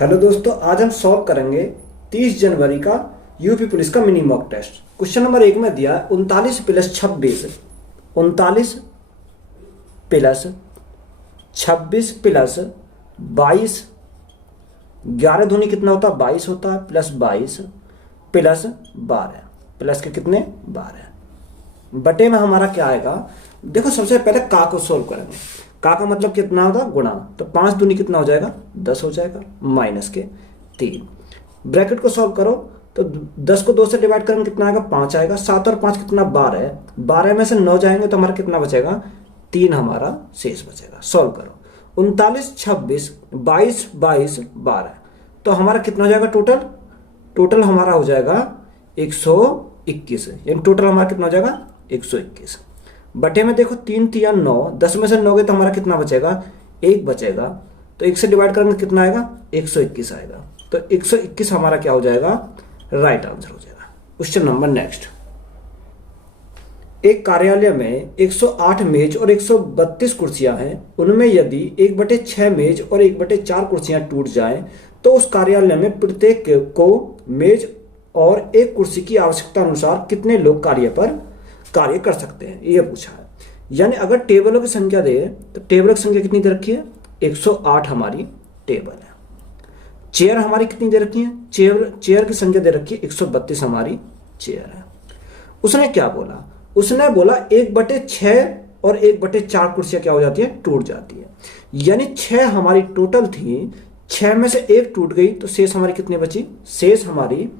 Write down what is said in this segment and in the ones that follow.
Hello दोस्तों, आज हम सॉल्व करेंगे 30 जनवरी का यूपी पुलिस का mini mock test. Question number 1 में दिया 39 प्लस 26, 39 प्लस 26 प्लस 22, 11 दूनी कितना होता है 22 होता है, प्लस 22 प्लस 12, प्लस के कितने 12 बटे में हमारा क्या आएगा। देखो सबसे पहले का को सोल्व करेंगे। का मतलब कितना होगा गुणा, तो 5 दूनी कितना हो जाएगा 10 हो जाएगा, माइनस के 3। ब्रैकेट को सॉल्व करो तो 10 को 2 से डिवाइड करेंगे कितना आएगा 5 आएगा। 7 और 5 कितना 12 है, 12 में से 9 जाएंगे तो हमारा कितना बचेगा 3 हमारा शेष बचेगा। सॉल्व करो 39 26 22 22 12, तो हमारा कितना हो जाएगा टोटल हमारा हो जाएगा 121, यानी टोटल हमारा कितना हो जाएगा 121। बटे में देखो 3 3 9, 10 में से 9 गए तो हमारा कितना बचेगा 1 बचेगा, तो 1 से डिवाइड करेंगे कितना आएगा 121 आएगा। तो 121 हमारा क्या हो जाएगा राइट आंसर हो जाएगा। Question number next. एक कार्यालय में 108 मेज और 132 कुर्सियां हैं। उनमें यदि 1/6 मेज और 1/4 कुर्सियां टूट जाएं तो उस कार्यालय में प्रत्येक को मेज और एक कुर्सी की आवश्यकता अनुसार कितने लोग कार्य कर सकते हैं, ये पूछा है। यानी अगर टेबलों की संख्या दे तो टेबलों की संख्या कितनी दे रखी है 108 हमारी टेबल है। चेयर हमारी कितनी दे रखी है, चेयर की संख्या दे रखी है 132 हमारी चेयर है। उसने क्या बोला, उसने बोला 1/6 और 1/4 कुर्सियां क्या हो जाती है टूट जाती है। यानी 6 हमारी टोटल थी, 6 में से 1 टूट गई तो शेष हमारी कितनी बची, शेष हमारी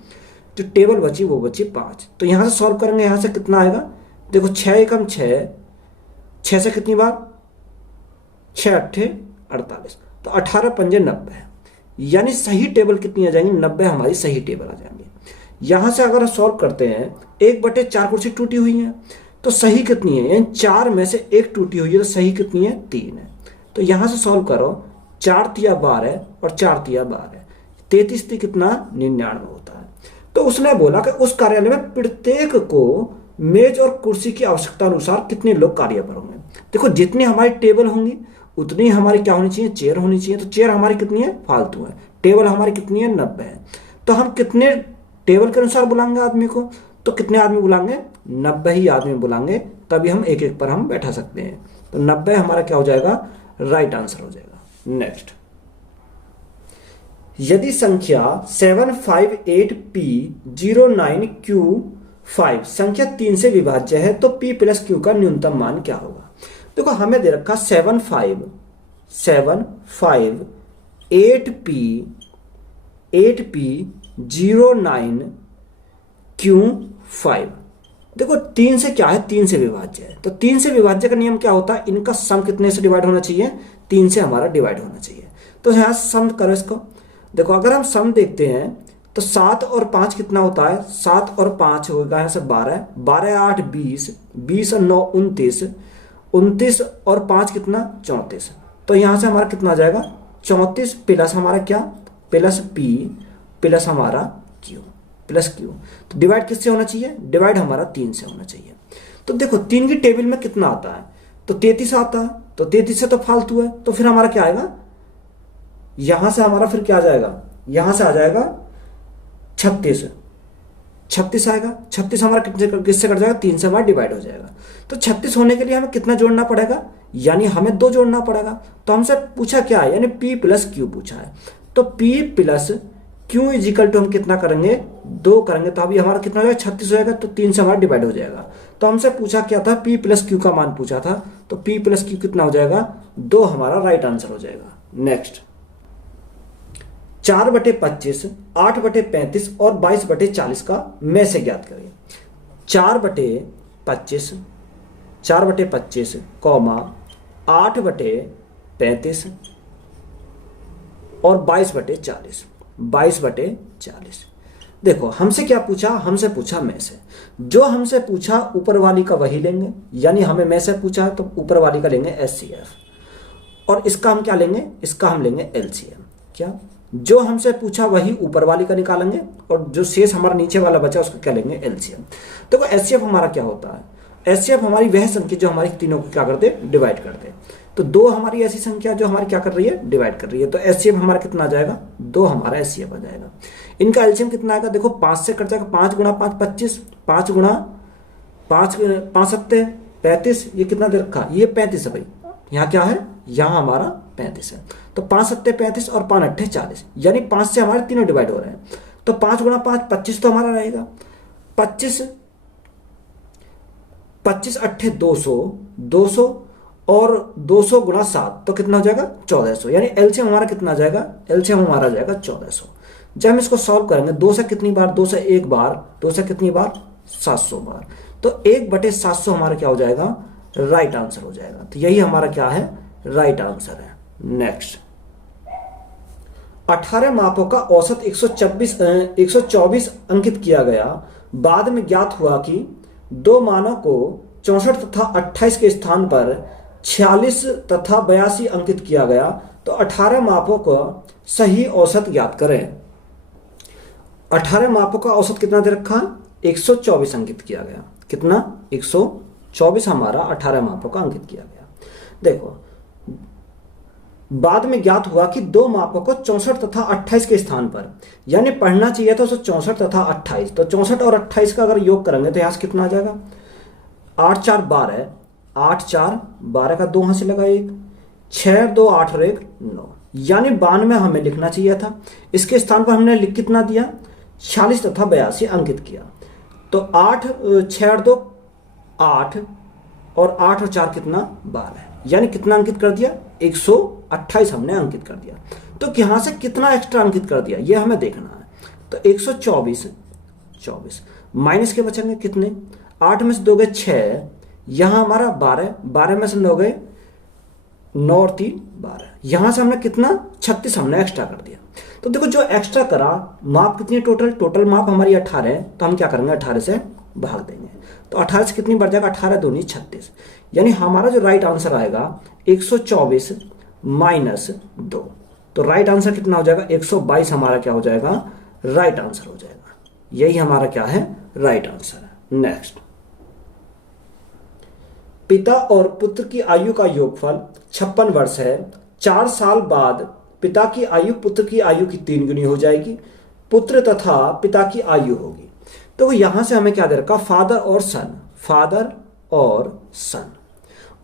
जो टेबल बची वो बची 5। तो यहां से सॉल्व करेंगे, यहां से कितना आएगा देखो 6 एकम 6, 6 से कितनी बार 6 8 48, तो 18 पंजे 90, यानी सही टेबल कितनी आ जाएंगी 90 हमारी सही टेबल आ जाएंगे। यहां से अगर सॉल्व करते हैं 1/4 कुर्सी टूटी हुई है तो सही कितनी है, यानी 4 में से 1 टूटी हुई है तो सही कितनी है 3 है। तो यहां से सॉल्व करो 4 तिया 12 और 4 तिया 12, 33 ती कितना 99 होता है। तो उसने बोला कि उस कार्यालय में प्रत्येक को मेज और कुर्सी की आवश्यकता अनुसार कितने लोग कार्य पर होंगे। देखो जितनी हमारी टेबल होंगी उतनी हमारी क्या होनी चाहिए चेयर होनी चाहिए। तो चेयर हमारी कितनी है फालतू है, टेबल हमारी कितनी है 90 है। तो हम कितने टेबल के अनुसार बुलाएंगे आदमी को, तो कितने आदमी बुलाएंगे 90 ही आदमी बुलाएंगे, तभी हम एक एक पर हम बैठा सकते हैं। तो 90 हमारा क्या हो जाएगा राइट आंसर हो जाएगा। नेक्स्ट, यदि संख्या 758P09Q5 संख्या 3 से विभाज्य है तो P प्लस Q का न्यूनतम मान क्या होगा। देखो हमें दे रखा 758P09Q5। देखो 3 से क्या है 3 से विभाज्य है, तो 3 से विभाज्य का नियम क्या होता है, इनका सम कितने से डिवाइड होना चाहिए 3 से हमारा डिवाइड होना चाहिए। तो यहां सम करो इसको। देखो अगर हम सम देखते हैं तो 7 और 5 कितना होता है, 7 और 5 होगा यहां से 12, 12 8 20, 20 और 9 29, 29 और 5 कितना 34। तो यहां से हमारा कितना आ जाएगा 34 प्लस हमारा क्या प्लस P प्लस हमारा Q प्लस Q। तो डिवाइड किससे होना चाहिए, डिवाइड हमारा 3 से होना चाहिए। तो देखो 3 की टेबल में कितना आता है तो 33 आता है, तो 33 से तो फालतू है, तो फिर हमारा क्या आएगा यहां से हमारा फिर क्या आ जाएगा, यहां से आ जाएगा 36 आएगा। 36 हमारा किससे कट जाएगा 3 से हमारा डिवाइड हो जाएगा। तो 36 होने के लिए हमें कितना जोड़ना पड़ेगा, यानी हमें 2 जोड़ना पड़ेगा। तो हमसे पूछा क्या है, यानी P प्लस Q पूछा है। तो P plus Q is equal to हम कितना करेंगे 2 करेंगे, तो अभी हमारा कितना हो जाएगा 36 हो जाएगा, तो 3 से हमारा डिवाइड हो जाएगा। तो हमसे पूछा क्या था P प्लस Q का मान पूछा था, तो P प्लस Q कितना हो जाएगा 2 हमारा राइट आंसर हो जाएगा। नेक्स्ट, 4/25, 8/35 और 22/40 का में से ज्ञात करें। 4/25, 4/25, 8/35 और 22/40, 22/40। देखो हमसे क्या पूछा, हमसे पूछा में से। जो हमसे पूछा ऊपर वाली का वही लेंगे, यानी हमें में से पूछा है तो ऊपर वाली का लेंगे HCF, और इसका हम क्या लेंगे, इसका हम लेंगे LCM। क्या जो हमसे पूछा वही ऊपर वाली का निकालेंगे, और जो शेष हमारा नीचे वाला बचा उसको क्या लेंगे LCM। देखो HCF हमारा क्या होता है, HCF हमारी वह संख्या जो हमारी तीनों को क्या करते डिवाइड करते। तो 2 हमारी ऐसी संख्या जो हमारी क्या कर रही है, डिवाइड कर रही है। तो एचसीएफ हमारा कितना आ जाएगा, 2 हमारा एचसीएफ आ जाएगा। इनका एलसीएम कितना आएगा, देखो 5 से कट जाएगा, 5 गुणा 5 25, 5 गुणा 5 5 सत्ते 35, ये कितना दे रखा, ये 35 है भाई। यहाँ क्या है, यहाँ हमारा 35 है। तो 5 सत्ते 35 और 5 अट्ठे 40, यानी 5 से हमारे तीनों डिवाइड हो रहे हैं। तो 5 गुणा 5 25 तो हमारा रहेगा, 25 25 अट्ठे 200, 200 और 200 गुणा 7 तो कितना हो जाएगा 1400, यानी एलसीएम हमारा कितना आ जाएगा, एलसीएम हमारा आ जाएगा 1400। जब हम इसको सॉल्व करेंगे 2 से कितनी बार, 2 से 1 बार, 2 से कितनी बार 700 बार, तो 1/700 हमारा क्या हो जाएगा, राइट आंसर हो जाएगा। तो यही हमारा क्या है, राइट आंसर है। नेक्स्ट, 18 मापों का औसत 124 अंकित किया गया। बाद में ज्ञात हुआ कि 2 मानों को 64 तथा 28 के स्थान पर 46 तथा 82 अंकित किया गया। तो 18 मापों का सही औसत ज्ञात करें। 18 मापों का औसत कितना दे रखा, 124 अंकित किया गया। कितना, 124 हमारा 18 मापों का अंकित किया गया। देखो, बाद में ज्ञात हुआ कि 2 मापों को 64 तथा 28 के स्थान पर, यानी पढ़ना चाहिए था 64 तथा 28, तो 64 और 28 का अगर योग करेंगे तो यहां से कितना आ जाएगा, 8 4 12, 8 4 12 का 2 यहां से लगा 1, 6 2 8 और 1 9, यानी 92 हमें लिखना चाहिए था। इसके स्थान पर हमने लिख कितना दिया, 46 तथा 82 अंकित किया। तो 8 6 और 2 8 और 8 और 4 कितना 12, यानी कितना अंकित कर दिया, 128 हमने अंकित कर दिया। तो यहां से कितना एक्स्ट्रा अंकित कर दिया ये हमें देखना है। तो 124 माइनस के बचेंगे कितने, 8 में से 2 गए 6, यहां हमारा 12 में से 9 गए 9 और 3 12, यहां से हमने कितना 36 हमने एक्स्ट्रा कर दिया। तो देखो जो एक्स्ट्रा करा, माप कितनी है, टोटल माप हमारी 18 है, तो हम क्या करेंगे 18 से भाग देंगे। तो 18 से कितनी बढ़ जाएगा, 18 दूनी 36, यानी हमारा जो राइट आंसर आएगा 124 माइनस 2। तो राइट आंसर कितना हो जाएगा, 122 हमारा क्या हो जाएगा, राइट आंसर हो जाएगा। यही हमारा क्या है, राइट आंसर है। नेक्स्ट, पिता और पुत्र की आयु का योगफल 56 वर्ष है। 4 साल बाद पिता की आयु पुत्र की आयु की 3 गुनी हो जाएगी। पुत्र तथा पिता की आयु होगी। तो यहां से हमें क्या दे रखा, फादर और सन, फादर और सन।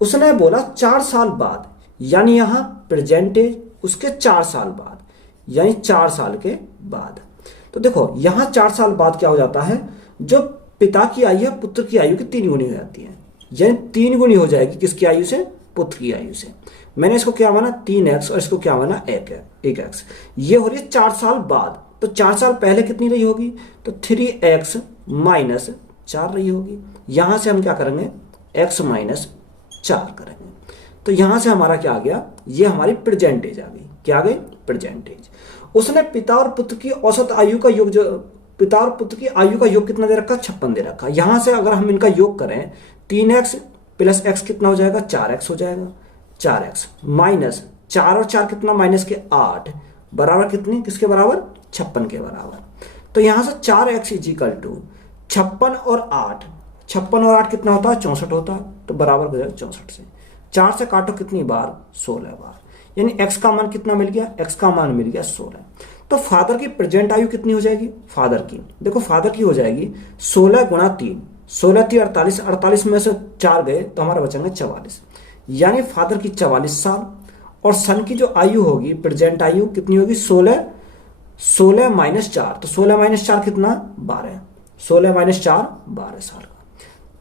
उसने बोला 4 साल बाद, यानी यहां प्रेजेंटेज उसके 4 साल बाद, यानी 4 साल के बाद। तो देखो यहां 4 साल बाद क्या हो जाता है, जो पिता की आयु है पुत्र की आयु की 3 गुनी हो जाती है, यानी 3 गुनी हो जाएगी किसकी आयु से, पुत्र की आयु से। मैंने इसको क्या माना 3x और इसको क्या माना 1x। ये हो रही है 4 साल बाद। तो 4 साल पहले कितनी रही होगी, तो 3x माइनस 4 रही होगी। यहां से हम क्या करेंगे, x माइनस 4 करेंगे। तो यहां से हमारा क्या आ गया, ये हमारी प्रेजेंटेज आ गई। क्या आ गई, प्रेजेंटेज। उसने पिता और पुत्र की औसत आयु का योग, जो पिता और पुत्र की आयु का योग कितना दे रखा, 56 दे रखा। यहां से अगर हम इनका योग करें 3x प्लस x कितना हो जाएगा, 4x हो जाएगा। 4x माइनस 4 और 4 कितना, माइनस के 8, बराबर कितनी, किसके बराबर, 56 के बराबर। तो यहां से 4x इजिकल टू 56 और 8, 56 और 8 कितना होता है, 64 होता है। तो बराबर हो जाएगा 64 से। 4 से काटो कितनी बार, 16 बार, यानी x का मान कितना मिल गया, x का मान मिल गया 16। तो फादर की प्रेजेंट आयु कितनी हो जाएगी, फादर की, देखो फादर की हो जाएगी 16 गुणा 3, 16 3 48, 48 में से 4 गए तो हमारा बचेंगे 44, यानी फादर की 44 साल। और सन की जो आयु होगी, प्रेजेंट आयु कितनी होगी, 16 माइनस 4, तो 16 माइनस 4 कितना, 12, 16 माइनस 4 12 साल का।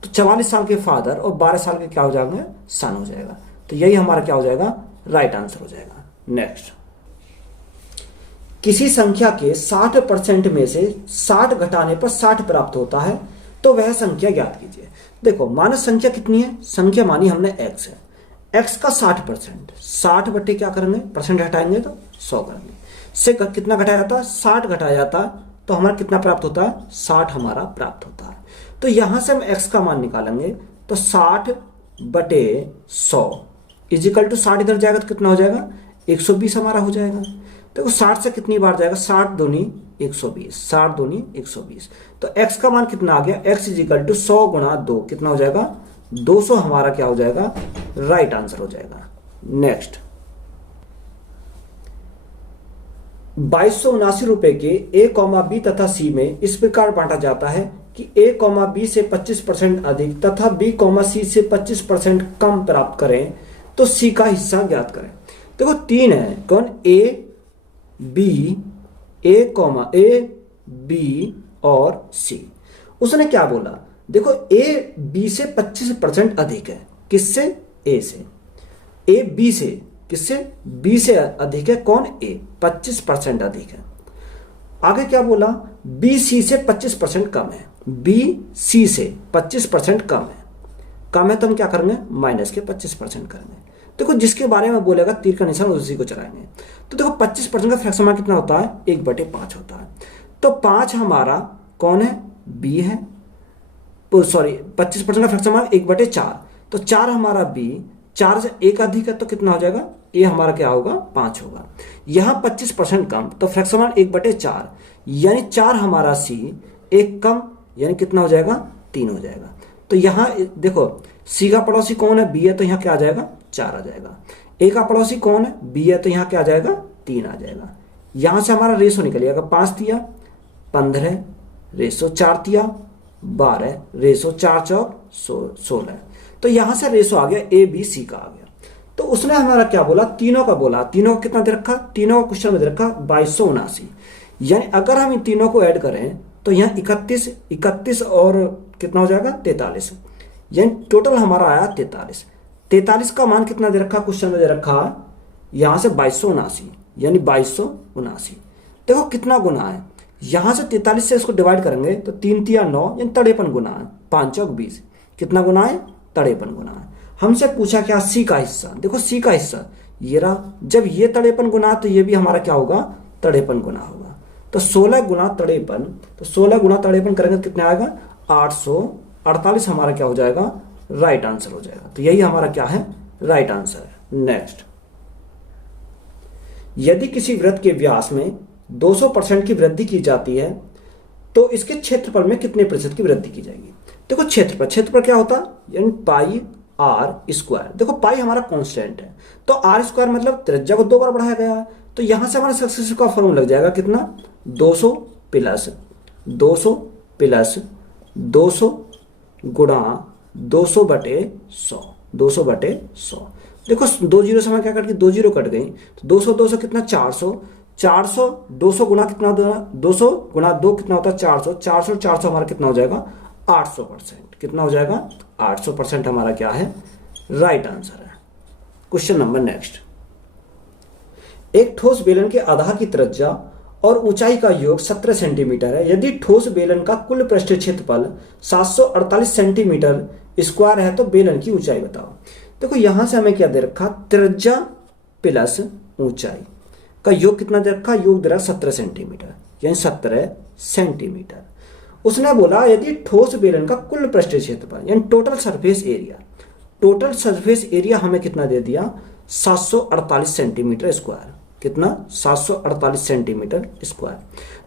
तो 44 साल के फादर और 12 साल के क्या हो जाएंगे, सन हो जाएगा। तो यही हमारा क्या हो जाएगा, राइट आंसर हो जाएगा। नेक्स्ट, किसी संख्या के 60% में से 60 घटाने पर 60 प्राप्त होता है, तो वह संख्या ज्ञात कीजिए। देखो मानस संख्या कितनी है, संख्या मानी हमने x है, x का 60%, 60 बट्टे क्या करेंगे, परसेंट हटाएंगे तो 100 करेंगे। से कितना घटाया जाता है, 60 घटाया जाता है, तो हमारा कितना प्राप्त होता है, 60 हमारा प्राप्त होता है। तो यहां से हम x का मान निकालेंगे, तो 60 बटे 100 इजिकल टू 60 इधर जाएगा तो कितना हो जाएगा, 120 हमारा हो जाएगा। देखो 60 से कितनी बार जाएगा, 60 दूनी 120, 60 दूनी 120। तो x का मान कितना आ गया, x इजिकल टू 100 गुणा 2 कितना हो जाएगा, 200 हमारा क्या हो जाएगा, राइट आंसर हो जाएगा। नेक्स्ट, 2279 रुपए के ए कॉमा बी तथा सी में इस प्रकार बांटा जाता है कि ए कॉमा बी से 25% अधिक तथा बी कॉमा सी से 25% कम प्राप्त करें तो सी का हिस्सा ज्ञात करें। देखो तीन है, कौन, ए बी, ए बी और सी। उसने क्या बोला, देखो ए बी से 25% अधिक है, किससे, ए से। ए बी से, किससे, बी से अधिक है, कौन, ए, 25% अधिक है। आगे क्या बोला, बी सी से 25% कम है, बी सी से 25% कम है तो हम क्या करेंगे, माइनस के 25% करेंगे। देखो जिसके बारे में बोलेगा तीर का निशान उसी को चलाएंगे। तो देखो 25% का फ्रैक्शन मान कितना होता है, 1/5 होता है। तो 5 हमारा कौन है, बी है, सॉरी 25% का फ्रैक्शन मान 1/4, तो 4 हमारा बी, 4 से 1 अधिक है तो कितना हो जाएगा, ए हमारा क्या होगा, 5 होगा। यहाँ 25% कम तो फ्रैक्शन मान 1/4, यानी 4 हमारा सी, 1 कम यानी कितना हो जाएगा, 3 हो जाएगा। तो यहाँ देखो सी का पड़ोसी कौन है, बी है, तो यहाँ क्या आ जाएगा, 4 आ जाएगा। ए का पड़ोसी कौन है, बी है, तो यहाँ क्या आ जाएगा, 3 आ जाएगा। यहाँ से हमारा रेशो निकलेगा, 5 दिया 15, रेशो 4 दिया 12, रेशो 4 चौक 16। तो यहाँ से रेशो आ गया ए बी सी का आ गया। तो उसने हमारा क्या बोला, तीनों का बोला, तीनों का कितना दे रखा, तीनों का क्वेश्चन में दे रखा 2279, यानी अगर हम इन तीनों को ऐड करें तो यहाँ 31 और कितना हो जाएगा, 43, यानी टोटल हमारा आया 43 का मान कितना दे रखा, क्वेश्चन में दे रखा यहाँ से 2279, यानी 2279। देखो कितना गुना है, यहाँ से 43 से इसको डिवाइड करेंगे तो 3 तिया 9, यानी 53 गुना है, 5 चौक 20, कितना गुना है, 53 गुना है। हमसे पूछा क्या, सी का हिस्सा। देखो सी का हिस्सा ये रहा, जब ये 53 गुना तो ये भी हमारा क्या होगा, 53 गुना होगा। तो 16 गुना 53, तो 16 गुना 53 करेंगे तो कितना आएगा, 848 हमारा क्या हो जाएगा, राइट आंसर हो जाएगा। तो यही हमारा क्या है, राइट आंसर है। नेक्स्ट, यदि किसी वृत्त के व्यास में 200% की वृद्धि की जाती है तो इसके क्षेत्रफल में कितने प्रतिशत की वृद्धि की जाएगी। देखो क्षेत्रफल क्या होता है, यानी पाई आर स्क्वायर। देखो पाई हमारा कांस्टेंट है, तो आर स्क्वायर मतलब त्रिज्या को 2 बार बढ़ाया गया है। तो यहां से हमारा सक्सेस का फॉर्मूला लग जाएगा कितना, 200 प्लस 200 गुणा 200/100, 200/100। देखो 2 जीरो से हमारा क्या कट गई, 2 जीरो कट गई, तो 200 कितना, 400 200 गुना कितना होता है, 200 गुना 2 कितना होता है, 400 हमारा कितना हो जाएगा, 800%। कितना हो जाएगा, 800% हमारा क्या है, राइट आंसर है। क्वेश्चन नंबर नेक्स्ट, एक ठोस बेलन के आधार की त्रिज्या और ऊंचाई का योग 17 सेंटीमीटर है। यदि ठोस बेलन का कुल पृष्ठीय क्षेत्रफल 748 सेंटीमीटर स्क्वायर है तो बेलन की ऊंचाई बताओ। देखो यहां से हमें क्या दे रखा, त्रिज्या प्लस ऊंचाई का योग कितना दे रखा, योग दे रहा 17 सेंटीमीटर, यानी 17 सेंटीमीटर। उसने बोला यदि ठोस बेलन का कुल पृष्ठीय क्षेत्रफल यानी टोटल सरफेस एरिया हमें कितना दे दिया, 748 सेंटीमीटर स्क्वायर। कितना, 748 सेंटीमीटर स्क्वायर।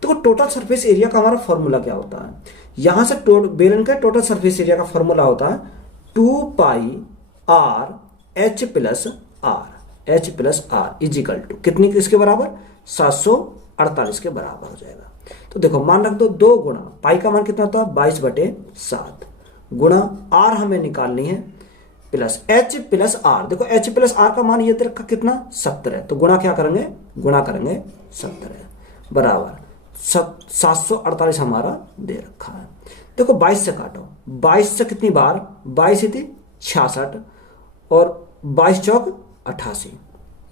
तो टोटल सरफेस एरिया का हमारा फॉर्मूला क्या होता है, यहां से बेलन का टोटल सरफेस एरिया का फॉर्मूला होता है 2πr h plus R is equal to कितनी, किसके बराबर, 748 के बराबर हो जाएगा। तो देखो मान रख दो, 2 गुणा पाई का मान कितना होता है, 22/7 गुणा आर हमें निकालनी है प्लस एच प्लस आर। देखो एच प्लस आर का मान ये दे रखा कितना, 17, तो गुणा क्या करेंगे, गुणा करेंगे 17 बराबर 748 हमारा दे रखा है। देखो 22 से काटो, 22 से कितनी बार, 22 थी 66 और 22 चौक 88,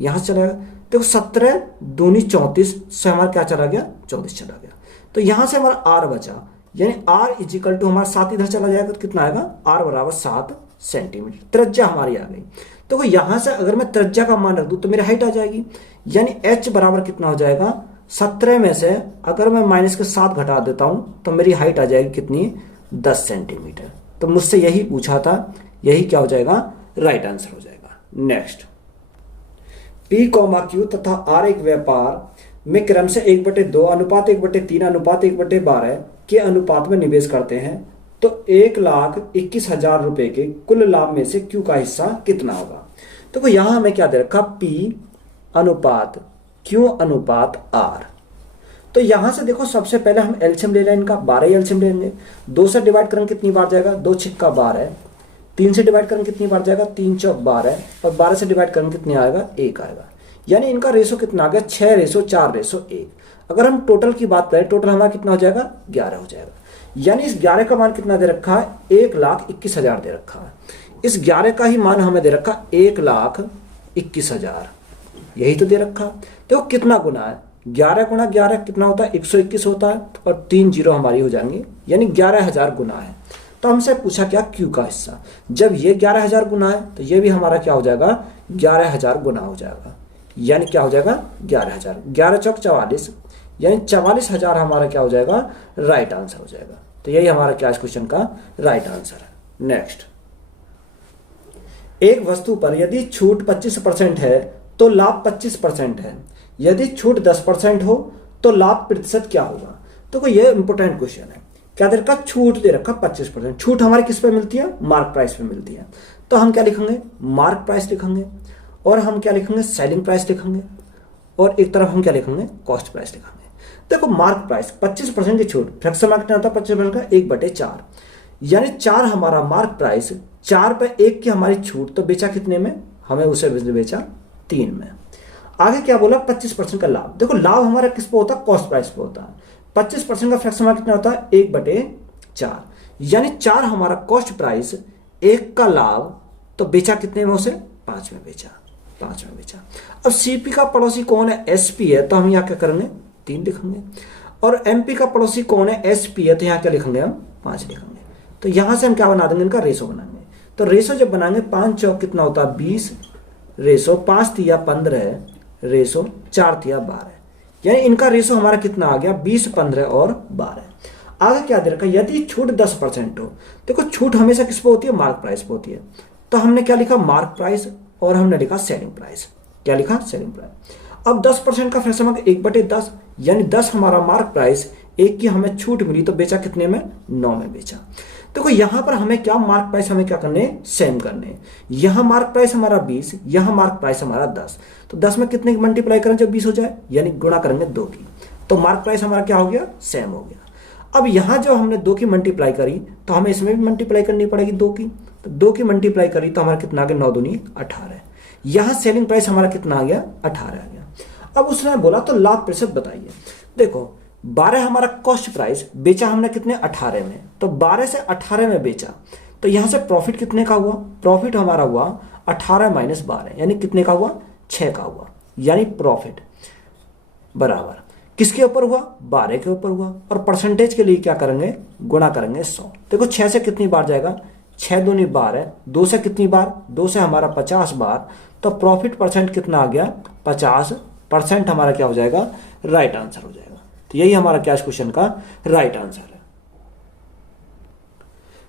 यहां से चला गया। देखो 17 दूनी 34 से हमारा क्या चला गया, 24 चला गया। तो यहां से हमारा आर बचा, यानी आर इजिकल टू हमारा 7 इधर चला जाएगा तो कितना आएगा, आर बराबर 7 सेंटीमीटर। त्रिज्या हमारी आ गई। तो यहां से अगर मैं त्रिज्या का मान रख दूं तो मेरी हाइट आ जाएगी, यानी h बराबर कितना हो जाएगा, 17 में से अगर मैं -7 घटा देता हूं तो मेरी हाइट आ जाएगी कितनी, 10 सेंटीमीटर। तो मुझसे यही पूछा था, यही क्या हो जाएगा, राइट आंसर हो जाएगा। नेक्स्ट, P, Q तथा R एक व्यापार में क्रम से 1/2 अनुपात 1/3 अनुपात 1/12 के अनुपात में निवेश करते हैं तो 1,21,000 रुपए के कुल लाभ में से Q का हिस्सा कितना होगा। देखो यहां हमें क्या दे रखा, P अनुपात Q अनुपात R। तो यहां से देखो सबसे पहले हम एलसीएम ले लें इनका, 12 एलसीएम ले लेंगे। 2 से डिवाइड करेंगे कितनी बार जाएगा, 2 छिक्का 12। 3 से डिवाइड करेंगे कितनी बार जाएगा, 3 चौक 12। और 12 से डिवाइड करेंगे कितनी आएगा, 1 आएगा। यानी इनका रेशो कितना आ गया, 6:4:1। अगर हम टोटल की बात करें, टोटल हमारा कितना हो जाएगा, 11 हो जाएगा। यानी इस 11 का मान कितना दे रखा है, 1,21,000 दे रखा है। इस 11 का ही मान हमें दे रखा 1,21,000, यही तो दे रखा। देखो कितना गुना है, 11 गुना 11 कितना होता है, 121 होता है। और 3 जीरो हमारी हो जाएंगी, यानी 11,000 गुना है। तो हमसे पूछा क्या, क्यू का हिस्सा। जब ये 11,000 गुना है तो ये भी हमारा क्या हो जाएगा, 11,000 गुना हो जाएगा। यानी क्या हो जाएगा, 11,000। 11 चौक 44, यानी 44,000 हमारा क्या हो जाएगा, राइट आंसर हो जाएगा। तो यही हमारा क्या इस क्वेश्चन का राइट आंसर है। नेक्स्ट, एक वस्तु पर यदि छूट 25% है तो लाभ 25% है, यदि छूट 10% हो तो लाभ प्रतिशत क्या होगा। तो कोई ये इंपॉर्टेंट क्वेश्चन है। क्या दे रखा, छूट दे रखा 25%। छूट हमारी किस पे मिलती है, मार्क प्राइस पे मिलती है। तो हम क्या लिखेंगे, मार्क प्राइस लिखेंगे, और हम क्या लिखेंगे, सेलिंग प्राइस लिखेंगे, और एक तरफ हम क्या लिखेंगे, कॉस्ट प्राइस लिखेंगे। देखो मार्क प्राइस 25% की छूट, फ्रैक्शन मार्क कितना होता है, 25% का 1/4, यानी 4 हमारा मार्क प्राइस, 4 पे 1 की हमारी छूट, तो बेचा कितने में, हमें उसे बेचा 3 में। आगे क्या बोला, 25% का लाभ। देखो लाभ हमारा किस पे होता है, कॉस्ट प्राइस पे होता है। 25% का फ्रैक्शन मार्क कितना होता है, 1/4, यानी 4 हमारा कॉस्ट प्राइस, 1 का लाभ, तो बेचा कितने में उसे, 5 में बेचा, 5 में बेचा। अब सीपी का पड़ोसी कौन है, एसपी है, तो हम यहाँ क्या करेंगे, 3 लिखेंगे। और एमपी का पड़ोसी कौन है, एसपी है, तो यहाँ क्या लिखेंगे हम, 5 लिखेंगे। तो यहां से हम क्या बना देंगे, इनका रेशो बनाएंगे। तो रेशो जब बनाएंगे, 5 चौक कितना होता है, 20, रेशो 5 तिया 15, रेशो 4 तिया 12, यानी इनका रेशो हमारा कितना आ गया, 20, 15 और 12। आगे क्या दे रखा, यदि छूट 10% हो। देखो छूट हमेशा किस पे होती है, मार्क प्राइस पे होती है। तो हमने क्या लिखा, मार्क प्राइस, और हमने लिखा सेलिंग प्राइस। क्या लिखा, सेलिंग प्राइस। अब 10% का फ्रैक्शन मार्क 1/10, यानी 10 हमारा मार्क प्राइस, 1 की हमें छूट मिली, तो बेचा कितने में, 9 में बेचा। देखो यहां पर हमें क्या, मार्क प्राइस हमें क्या करने, सेम करने। यहां मार्क प्राइस हमारा 20, यहां मार्क प्राइस हमारा 10। तो 10 में कितने की मल्टीप्लाई करें जब 20 हो जाए, यानी गुणा करेंगे 2 की। तो मार्क प्राइस हमारा क्या हो गया, सेम हो गया। अब यहां जो हमने 2 की मल्टीप्लाई करी, तो हमें इसमें भी मल्टीप्लाई करनी पड़ेगी 2 की। तो 2 की मल्टीप्लाई करी तो हमारा कितना आ गया, 9 दूनी 18। यहां सेलिंग प्राइस हमारा कितना आ गया, 18 आ गया। अब उसने बोला तो लाभ प्रतिशत बताइए। देखो 12 हमारा कॉस्ट प्राइस, बेचा हमने कितने, 18 में। तो 12 से 18 में बेचा, तो यहां से प्रॉफिट कितने का हुआ, प्रॉफिट हमारा हुआ 18 - 12, यानी कितने का हुआ, 6 का हुआ। यानी प्रॉफिट बराबर किसके ऊपर हुआ, 12 के ऊपर हुआ। और परसेंटेज के लिए क्या करेंगे, गुणा करेंगे 100। देखो 6 से कितनी बार जाएगा, 6 दूनी 12, 2 से कितनी बार, 2 से हमारा 50 बार। तो प्रॉफिट परसेंट कितना आ गया, 50% हमारा क्या हो जाएगा, राइट आंसर हो जाएगा। तो यही हमारा क्या इस क्वेश्चन का राइट आंसर है।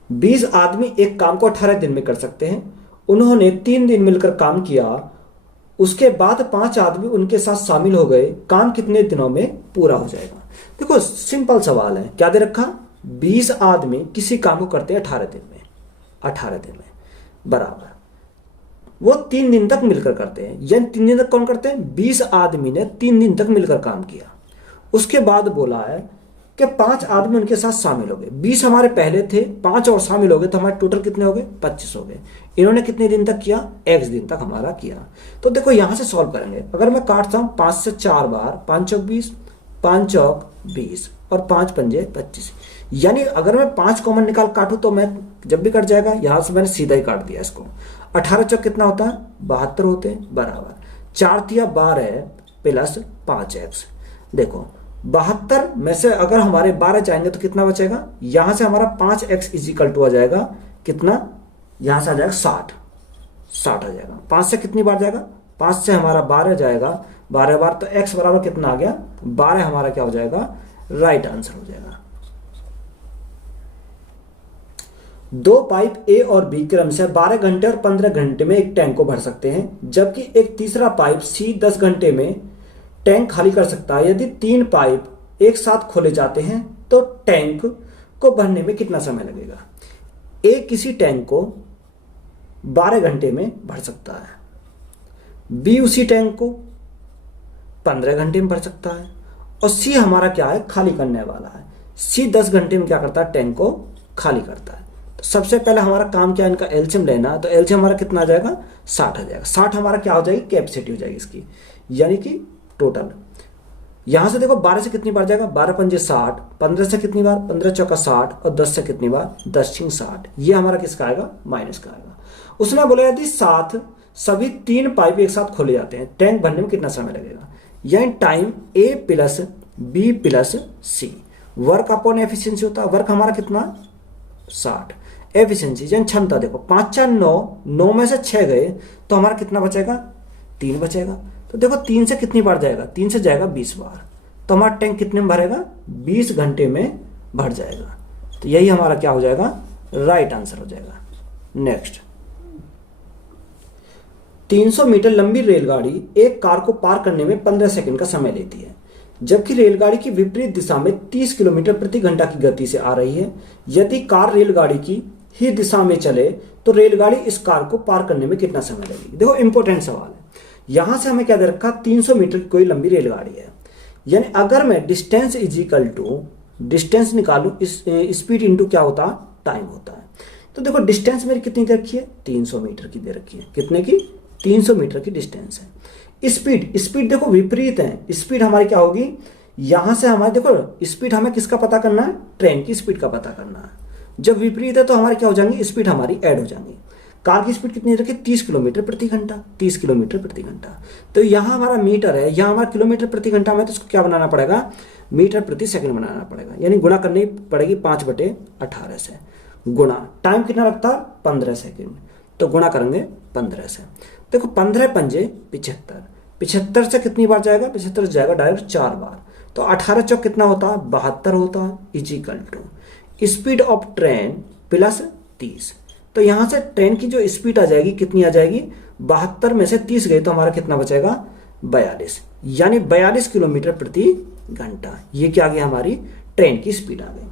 20 आदमी एक काम को 18 दिन में कर सकते हैं। उन्होंने 3 दिन मिलकर काम किया, उसके बाद 5 आदमी उनके साथ शामिल हो गए, काम कितने दिनों में पूरा हो जाएगा। देखो सिंपल सवाल है, क्या दे रखा, 20 आदमी किसी काम को करते हैं 18 दिन में, 18 दिन में बराबर वो 3 दिन तक मिलकर करते हैं। यानी 3 दिन तक कौन करते हैं, 20 आदमी ने 3 दिन तक मिलकर काम किया। उसके बाद बोला है कि 5 आदमी उनके साथ शामिल हो गए। 20 हमारे पहले थे, 5 और शामिल हो गए, तो हमारे टोटल कितने हो गए, 25 हो गए। इन्होंने कितने दिन तक किया, x दिन तक हमारा किया। तो देखो यहां से सॉल्व करेंगे। अगर मैं काटता हूं 5 से 4 बार, 5 चौक 20, 5 चौक 20 और 5 पंजे 25। यानी अगर मैं 5 कॉमन निकाल काटूं तो मैं जब भी कट जाएगा, यहां से मैंने सीधा ही काट दिया इसको। 18 चौक कितना होता है, 72 होते हैं बराबर 4 तिया 12 प्लस 5x। देखो 72 में से अगर हमारे 12 जाएंगे तो कितना बचेगा, यहां से हमारा 5x इजिकल टू आ जाएगा कितना, यहां से आ जाएगा 60 आ जाएगा। 5 से कितनी बार जाएगा, 5 से हमारा 12 जाएगा, 12 बार, तो x बराबर कितना आ गया, 12 हमारा क्या हो जाएगा, राइट आंसर हो जाएगा। 2 पाइप ए और बी क्रम से 12 घंटे और 15 घंटे में एक टैंक को भर सकते हैं, जबकि एक तीसरा पाइप सी 10 घंटे में टैंक खाली कर सकता है। यदि 3 पाइप एक साथ खोले जाते हैं तो टैंक को भरने में कितना समय लगेगा। ए किसी टैंक को 12 घंटे में भर सकता है, बी उसी टैंक को 15 घंटे में भर सकता है, और सी हमारा क्या है, खाली करने वाला है। सी 10 घंटे में क्या करता है, टैंक को खाली करता है। तो सबसे पहले हमारा काम क्या है, इनका एलसीएम लेना। तो एलसीएम हमारा कितना आ जाएगा, 60 आ जाएगा। 60 हमारा क्या हो जाएगी, कैपेसिटी हो जाएगी इसकी, यानी कि टोटल। यहां से देखो 12 से कितनी बार जाएगा, 12 पंजे 60, 15 से कितनी बार, 15 चौका 60, और 10 से कितनी बार, 10 छिंग 60। ये हमारा किसका आएगा, माइनस का आएगा। उसने बोला यदि साथ सभी 3 पाइप एक साथ खोले जाते हैं, टैंक भरने में कितना समय लगेगा, यानी टाइम ए प्लस बी प्लस सी। वर्क अपॉन एफिशिएंसी होता है, वर्क हमारा कितना 60, एफिशिएंसी यानी क्षमता। देखो 5 4 9, 9 में से 6 गए तो हमारा कितना बचेगा, 3 बचेगा। तो देखो 3 से कितनी बार जाएगा, 3 से जाएगा 20 बार, तो हमारा टैंक कितने में भरेगा, 20 घंटे में भर जाएगा। तो यही हमारा क्या हो जाएगा, राइट आंसर हो जाएगा। नेक्स्ट, 300 मीटर लंबी रेलगाड़ी एक कार को पार करने में 15 सेकंड का समय लेती है, जबकि रेलगाड़ी की विपरीत दिशा में 30 किलोमीटर प्रति घंटा की गति से आ रही है। यदि कार रेलगाड़ी की ही दिशा में चले तो रेलगाड़ी इस कार को पार करने में कितना समय लगेगी। देखो इंपॉर्टेंट सवाल है। यहां से हमें क्या दे रखा, 300 मीटर की कोई लंबी रेलगाड़ी है, यानी अगर मैं distance is equal to distance निकालू, स्पीड इंटू क्या होता है, टाइम होता है। तो देखो डिस्टेंस मेरी कितनी दे रखी है, 300 मीटर की दे रखी है। कितने की, 300 मीटर की डिस्टेंस है। स्पीड देखो विपरीत है, स्पीड हमारी क्या होगी, यहां से हमारे देखो स्पीड हमें किसका पता करना है, ट्रेन की स्पीड का पता करना है। जब विपरीत है तो हमारे क्या हो जाएंगे, स्पीड हमारी ऐड हो जाएंगी। कार की स्पीड कितनी रखी, 30 किलोमीटर प्रति घंटा, 30 किलोमीटर प्रति घंटा। तो यहाँ हमारा मीटर है, यहाँ हमारा किलोमीटर प्रति घंटा में, तो इसको क्या बनाना पड़ेगा, मीटर प्रति सेकंड बनाना पड़ेगा, यानी गुणा करनी पड़ेगी 5/18 से। गुणा टाइम कितना लगता है, 15 सेकंड, तो गुणा करेंगे 15 से। देखो 15 पंजे 75, 75 से कितनी बार जाएगा, 75 से जाएगा डायरेक्ट 4 बार, तो 18 चौक कितना होता है, 72 होता है, is equal to speed of train plus 30। तो यहां से ट्रेन की जो स्पीड आ जाएगी कितनी आ जाएगी, 72 में से 30 गए तो हमारा कितना बचेगा, 42, यानी 42 किलोमीटर प्रति घंटा। ये क्या आ गई, हमारी ट्रेन की स्पीड आ गई।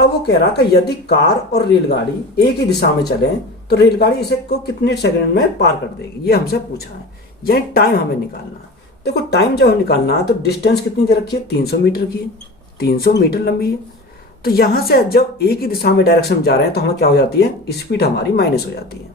अब वो कह रहा कि यदि कार और रेलगाड़ी एक ही दिशा में चले तो रेलगाड़ी इसे को कितने सेकंड में पार कर देगी, ये हमसे पूछा है। यानी टाइम हमें निकालना। देखो टाइम जब निकालना है तो डिस्टेंस कितनी दे रखी है, 300 मीटर की, 300 मीटर लंबी है। तो यहां से जब एक ही दिशा में डायरेक्शन में जा रहे हैं तो हमें क्या हो जाती है, स्पीड हमारी माइनस हो जाती है।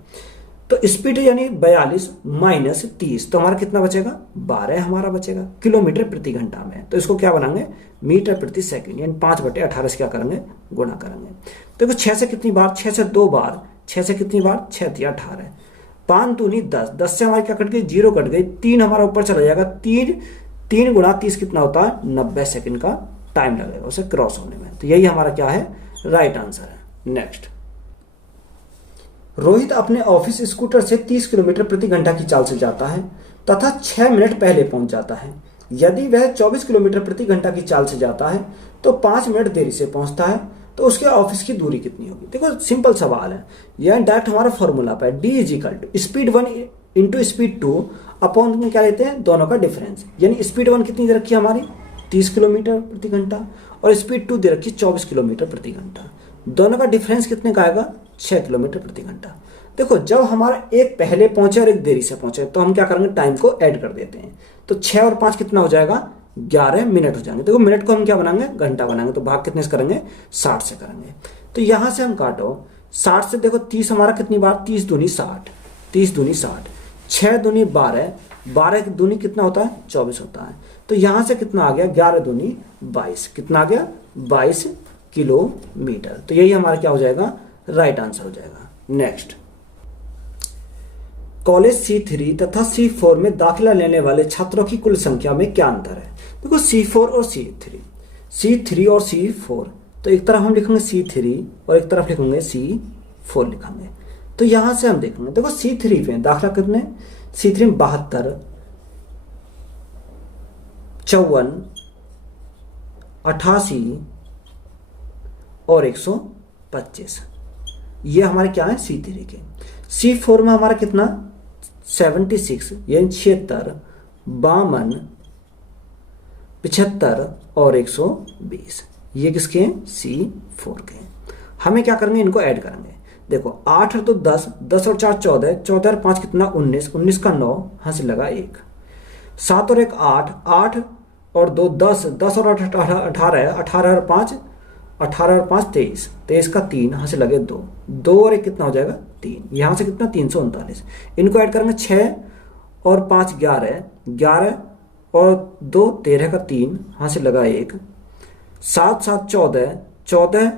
तो स्पीड यानी 42 माइनस 30, तो हमारा कितना बचेगा, 12 हमारा बचेगा किलोमीटर प्रति घंटा में। तो इसको क्या बनाएंगे, मीटर प्रति सेकंड, यानी 5/18 से क्या करेंगे, गुणा करेंगे। देखो 6 से कितनी बार, 6 से 2 बार, 6 से कितनी बार, 6 × 18, 5 दूनी 10, 10 से हमारी क्या कट गई, 0 कट गई, 3 हमारा ऊपर चला जाएगा, 3 गुणा 30 कितना होता है, 90 सेकंड का टाइम लगेगा उसे क्रॉस होने में। तो यही हमारा क्या है, राइट आंसर है। नेक्स्ट, रोहित अपने ऑफिस स्कूटर से 30 किलोमीटर प्रति घंटा की चाल से जाता है तथा 6 मिनट पहले पहुंच जाता है। यदि वह 24 किलोमीटर प्रति घंटा की चाल से जाता है तो 5 मिनट देरी से पहुंचता है, तो उसके ऑफिस की दूरी कितनी होगी। देखो सिंपल सवाल है, यह डायरेक्ट हमारा फॉर्मूला पे D is equal to speed 1 into speed 2 upon में क्या लेते हैं, दोनों का डिफरेंस। यानी स्पीड 1 कितनी दे रखी है हमारी, 30 किलोमीटर प्रति घंटा, और स्पीड 2 दे रखी है 24 किलोमीटर प्रति घंटा। दोनों का डिफरेंस कितने का आएगा, 6 किलोमीटर प्रति घंटा। देखो जब हमारा एक पहले पहुंचे और एक देरी से पहुंचे तो हम क्या करेंगे, टाइम को ऐड कर देते हैं। तो 6 और 5 कितना हो जाएगा, 11 मिनट हो जाएंगे। देखो मिनट को हम क्या बनाएंगे, घंटा बनाएंगे, तो भाग कितने से करेंगे, 60 से करेंगे। तो यहां से हम काटो 60 से, देखो 30 हमारा कितनी बार, 30 दूनी 60, 30 दूनी 60, 6 दूनी 12, 12 दूनी कितना होता है, 24 होता है। तो यहां से कितना आ गया, 11 दूनी 22, कितना आ गया, 22 किलोमीटर। तो यही हमारा क्या हो जाएगा, राइट आंसर हो जाएगा। नेक्स्ट, कॉलेज C3 तथा C4 में दाखिला लेने वाले छात्रों की कुल संख्या में क्या अंतर है। देखो C4 और C3 और C4, तो एक तरफ हम लिखेंगे C3 और एक तरफ लिखेंगे C4 लिखेंगे। तो यहां से हम देखेंगे, देखो C3 पे दाखिला कितने, C3 में 72, 54, 88 और 125, ये हमारे क्या है, C3 के। C4 में हमारा कितना, 76 यानी 76, 52, 75 और 120, ये किसके हैं, C4 के। हमें क्या करेंगे, इनको ऐड करेंगे। देखो 8 और 2 10, 10 और 4 14, 14 और 5 कितना 19, 19 का 9, हंस लगा 1, 7 और 1 8, 8 और 2 10, 10 और 8 18 है, 18 और 5 18 और 5 23, 23 का 3, हंस लगे 2, 2 और 1 कितना हो जाएगा 3, यहाँ से कितना 339, इनको ऐड करेंगे 6 और 5 11, 11 और 2 13 का 3, हंस लगा 1, 7 7 14, 14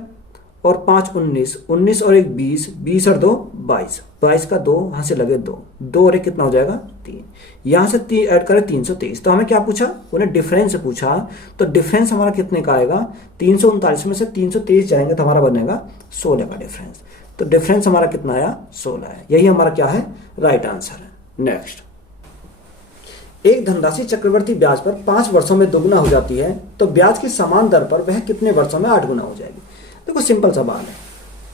और 5 19, 19 और 1 20, 20 और 2 22, 22 का 2, यहाँ से लगे 2, 2 और 1 कितना हो जाएगा 3, यहाँ से 3 ऐड करें 323। तो हमें क्या पूछा, उन्हें डिफरेंस पूछा, तो डिफरेंस हमारा कितने का आएगा, 339 में से 323 जाएंगे तो हमारा बनेगा 16 का डिफरेंस। तो डिफरेंस हमारा कितना आया 16 है, यही हमारा क्या है राइट आंसर है। नेक्स्ट, एक धनराशि चक्रवर्ती ब्याज पर 5 वर्षों में दोगुना हो जाती है तो ब्याज की समान दर पर वह कितने वर्षों में 8 गुना हो जाएगी। देखो सिंपल सवाल है,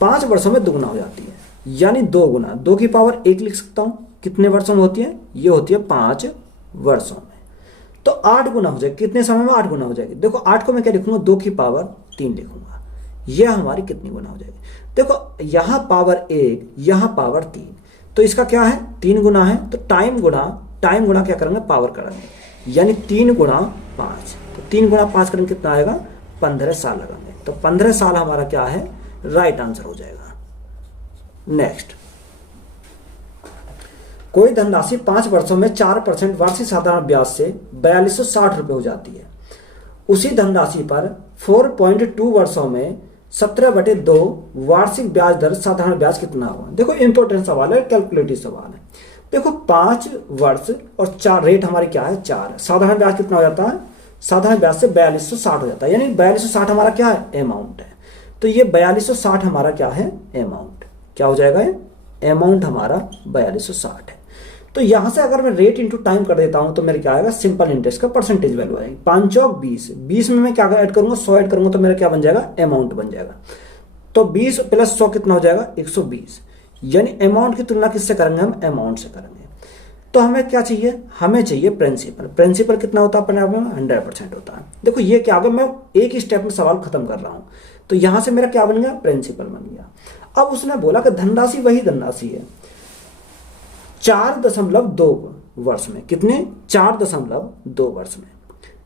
5 वर्षों में दोगुना हो जाती है यानी 2 गुना, 2 की पावर 1 लिख सकता हूं, कितने वर्षों में होती है, ये होती है 5 वर्षों में, तो 8 गुना हो जाएगी, कितने समय में 8 गुना हो जाएगी। देखो 8 को मैं क्या लिखूंगा, 2 की पावर 3 लिखूंगा, यह हमारी कितनी गुना हो जाएगी। देखो यहां पावर 1, यहां पावर 3, तो इसका क्या है 3 गुना है, तो टाइम गुणा क्या करेंगे पावर करेंगे, यानी 3 गुणा 5, तो 3 गुणा 5 करेंगे कितना आएगा 15 साल लगाएंगे, तो 15 साल हमारा क्या है राइट आंसर हो जाएगा। नेक्स्ट, कोई धनराशि 5 वर्षों में 4% वार्षिक साधारण ब्याज से 4260 रुपए हो जाती है, उसी धनराशि पर 4.2 वर्षों में 17/2 वार्षिक ब्याज दर साधारण ब्याज कितना होगा। देखो इंपॉर्टेंट सवाल है, कैलकुलेटिव सवाल है। देखो 5 वर्ष और 4 रेट हमारी क्या है 4, साधारण ब्याज कितना हो जाता है, साधारण ब्याज से 4260 हो जाता है, यानी 4260 हमारा क्या है अमाउंट है, तो ये 4260 हमारा क्या है अमाउंट, क्या हो जाएगा अमाउंट हमारा 4260 है। तो यहां से अगर मैं रेट इंटू टाइम कर देता हूं तो मेरे क्या आएगा सिंपल इंटरेस्ट का परसेंटेज वैल्यू आएगी, 5 चौक 20, 20 में मैं क्या ऐड करूंगा 100 ऐड करूंगा तो मेरा क्या बन जाएगा अमाउंट बन जाएगा, तो 20 प्लस 100 कितना हो जाएगा 120, यानी अमाउंट की तुलना किससे करेंगे हम अमाउंट से करेंगे। तो हमें क्या चाहिए, हमें चाहिए प्रिंसिपल, प्रिंसिपल कितना होता है अपने आप में 100% होता है। देखो ये क्या होगा, मैं एक ही स्टेप में सवाल खत्म कर रहा हूं, तो यहां से मेरा क्या बन गया प्रिंसिपल बन गया। अब उसने बोला कि धनराशि वही धनराशि है 4.2 वर्ष में, कितने 4.2 वर्ष में,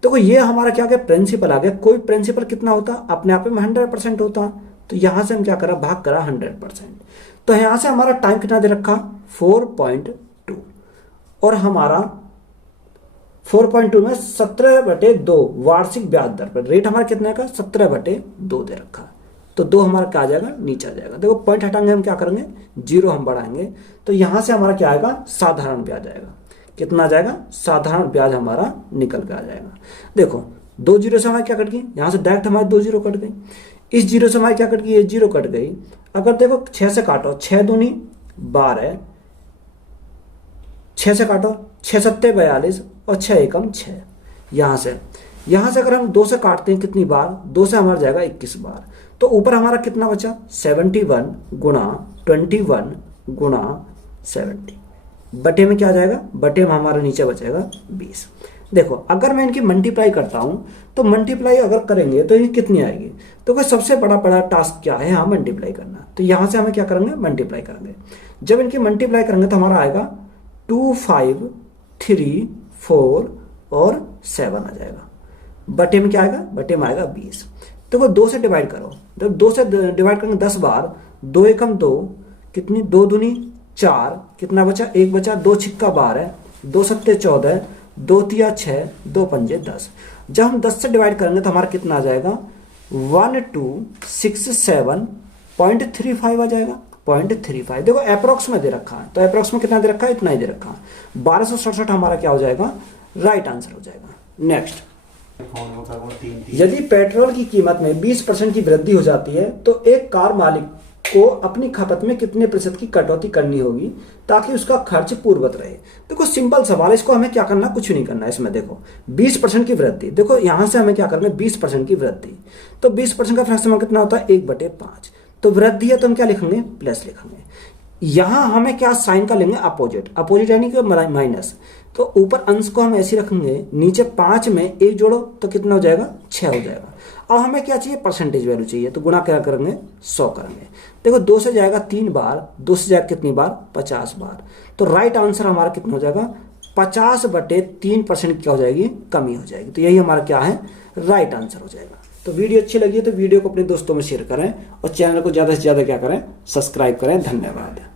देखो ये हमारा क्या गया प्रिंसिपल आ गया। कोई प्रिंसिपल कितना होता अपने आप में 100% होता, तो यहां से हम क्या करा भाग करा 100%, तो यहां से हमारा टाइम कितना दे रखा 4.2 और हमारा 4.2 में 17/2 वार्षिक ब्याज दर पर रेट हमारा कितने का 17/2 दे रखा, तो 2 हमारा क्या आ जाएगा नीचे आ जाएगा। देखो पॉइंट हटाएंगे हम क्या करेंगे 0 हम बढ़ाएंगे, तो यहां से हमारा क्या आएगा साधारण ब्याज आएगा, कितना आ जाएगा साधारण ब्याज हमारा निकल के आ जाएगा। देखो 2 जीरो से हमारी क्या कट गई, यहां से डायरेक्ट हमारी 2 जीरो कट गई, इस जीरो से हमारी क्या कट गई ये 0 कट गई। अगर देखो 6 से काटो 6 दूनी 12, 6 से काटो 6 सत्ते 42 और 6 एकम 6, यहां से अगर हम 2 से काटते हैं कितनी बार 2 से हमारा जाएगा 21 बार, तो ऊपर हमारा कितना बचा 71 गुणा 21 गुणा 70, बटे में क्या जाएगा बटे में हमारा नीचे बचेगा 20। देखो अगर मैं इनकी मल्टीप्लाई करता हूं तो मल्टीप्लाई अगर करेंगे तो ये कितनी आएगी, तो कोई सबसे बड़ा टास्क क्या है यहाँ मल्टीप्लाई करना, तो यहां से हमें क्या करेंगे मल्टीप्लाई करेंगे। जब इनकी मल्टीप्लाई करेंगे तो हमारा आएगा 2 5 3 4 और 7 आ जाएगा, बटे में क्या आएगा बटे में आएगा 20। देखो 2 से डिवाइड करो, जब 2 से डिवाइड करेंगे 10 बार, 2 एकम 2 कितनी 2 दूनी 4, कितना बचा 1 बचा, 2 छिक्का 12, 2 सत्ते 14, 2 तिया 6, 2 पंजे 10। जब हम 10 से डिवाइड करेंगे तो हमारा कितना आ जाएगा 1267.35 आ जाएगा 0.35। देखो अप्रोक्स में दे रखा है, तो अप्रोक्स में कितना दे रखा है इतना ही दे रखा है, 1267 हमारा क्या हो जाएगा राइट आंसर हो जाएगा। नेक्स्ट, यदि पेट्रोल की कीमत में 20% की वृद्धि हो जाती है तो एक कार मालिक को अपनी खपत में कितने प्रतिशत की कटौती करनी होगी ताकि उसका खर्च पूर्ववत रहे। देखो सिंपल सवाल है, इसको हमें क्या करना कुछ नहीं करना है। इसमें देखो 20% की वृद्धि, देखो यहां से हमें क्या करना है 20% की वृद्धि, तो 20% का फ्रैक्शन कितना होता है 1/5, तो वृद्धि है तो हम क्या लिखेंगे प्लस लिखेंगे। यहां हमें क्या साइन का लेंगे अपोजिट, अपोजिट यानी कि माइनस, तो ऊपर अंश को हम ऐसे रखेंगे, नीचे 5 में 1 जोड़ो तो कितना हो जाएगा, 6 हो जाएगा। अब हमें क्या चाहिए, परसेंटेज वैल्यू चाहिए, तो गुणा क्या करेंगे, 100 करेंगे। देखो 2 से जाएगा 3 बार, 2 से जाएगा कितनी बार, 50 बार। तो राइट आंसर हमारा कितना हो जाएगा, 50/3% क्या हो जाएगी, कमी हो जाएगी। तो यही हमारा क्या है, राइट आंसर हो जाएगा। तो वीडियो अच्छी लगी है तो वीडियो को अपने दोस्तों में शेयर करें और चैनल को ज़्यादा से ज़्यादा क्या करें, सब्सक्राइब करें। धन्यवाद।